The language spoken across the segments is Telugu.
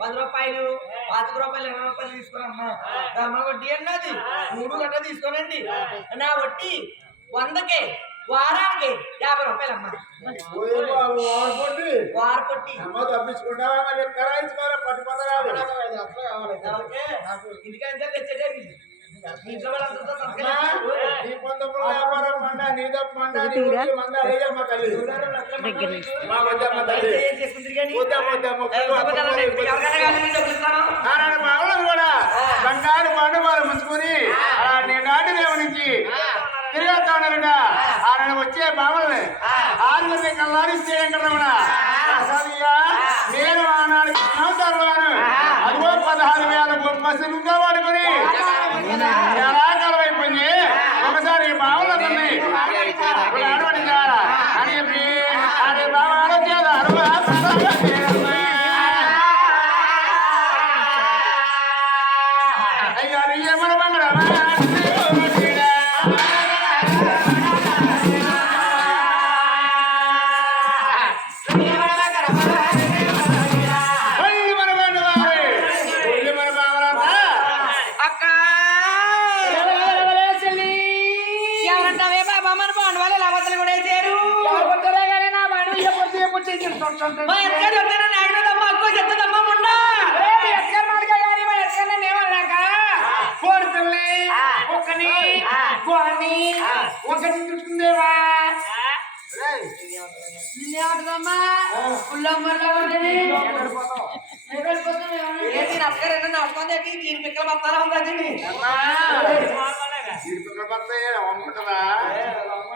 పది రూపాయలు పాతిక రూపాయలు ఇరవై రూపాయలు తీసుకురమ్మా. ధర్మ వడ్డీ అన్నది. మూడు గంట తీసుకోనండి. నా వడ్డీ వందకి వారానికి యాభై రూపాయలు అమ్మా వార కొట్టి తప్పించుకుంటావా మరి? పట్టుకోవాలి? ఇంటికాంటే ఇంట్లో వాళ్ళందరితో సంతకం అమ్మా, చేయించు. నీ పొందముల వ్యాపారం మండ నీ తప్పు మండ నీ వడ్డీ మంద అయ్యమ్మ తల్లి మా వద్దమ్మ తల్లి ఏం చేసుకుంటారు కానీ? వద్దమ్మ వద్దమ్మ ఏ, గొప్ప కదండి. ఎవరికైనా కానీ నేను డబ్బులు ఇస్తాను. నారాయణ బావులను కూడా. బంగారు బండవారు ముంచుకొని అలా నీ నాటి రేవు నుంచి తిరిగేస్తా ఉన్నారట. ఆయన వచ్చే ఆరుగురిని కల్లారిస్తే వెంకటరమణ. అసలుగా నేను ఆనాడు సంవత్సరాలు అదిగో పదహారు వేల బస్సులుగా వాడుకొని. చాలా కాలం అయిపోయింది. ఒకసారి అడవడి అని చెప్పి మా ఎక్కడ నాయనదమ్మ అక్కో చెత్తదమ్మ ముండా. ఒకటి చుట్టుకుందేవా ఏంటి? నచ్చగారు నడుచుకుంది ఏంటి? దీని పిక్కల మరి ఇప్పుడు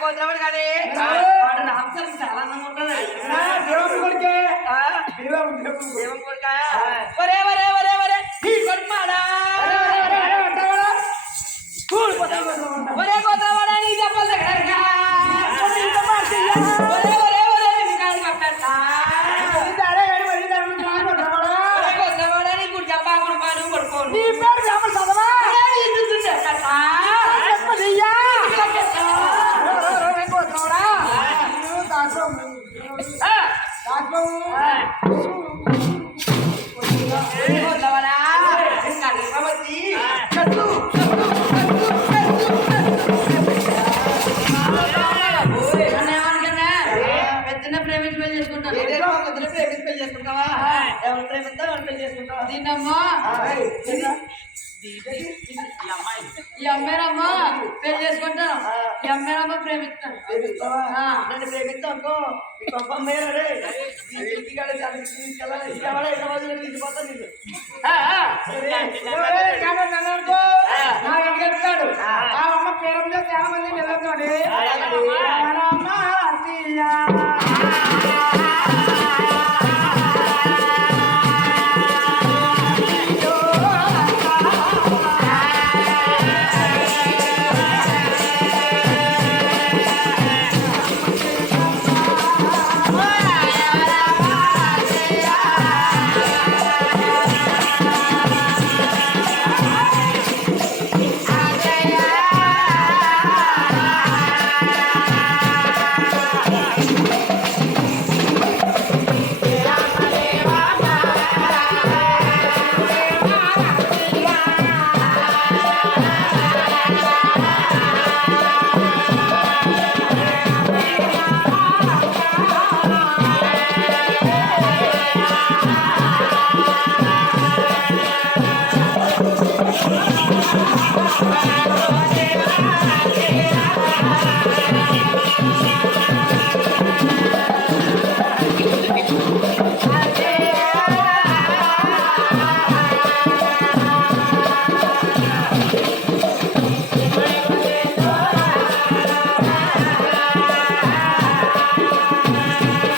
గోద్రవాడు కానీ వాడు రామచంద్ర కొడుకా ఒరే ఒరే ఒరే ఒరే కొడుకు మాడా ఒరే Bye. చేసుకుంటావా? ఎవరు ప్రేమిస్తారు వాళ్ళు పెళ్ళి చేసుకుంటావా? దీన్నమ్మా ఈ అమ్మాయినమ్మా పెళ్ళి చేసుకుంటాను ఈ అమ్మాయినమ్మ ప్రేమిస్తాను ఆ. నన్ను ప్రేమిస్తావు అనుకో మీ గొప్ప అమ్మాయి రే? ఈ ఇంటికాడ చదివి తీసుకెళ్ళాలి. ఇంకెవడా ఇంత రోజులు తీసుకుపోతా నీకు ఆ, ఆ. అలాగే. అమ్మ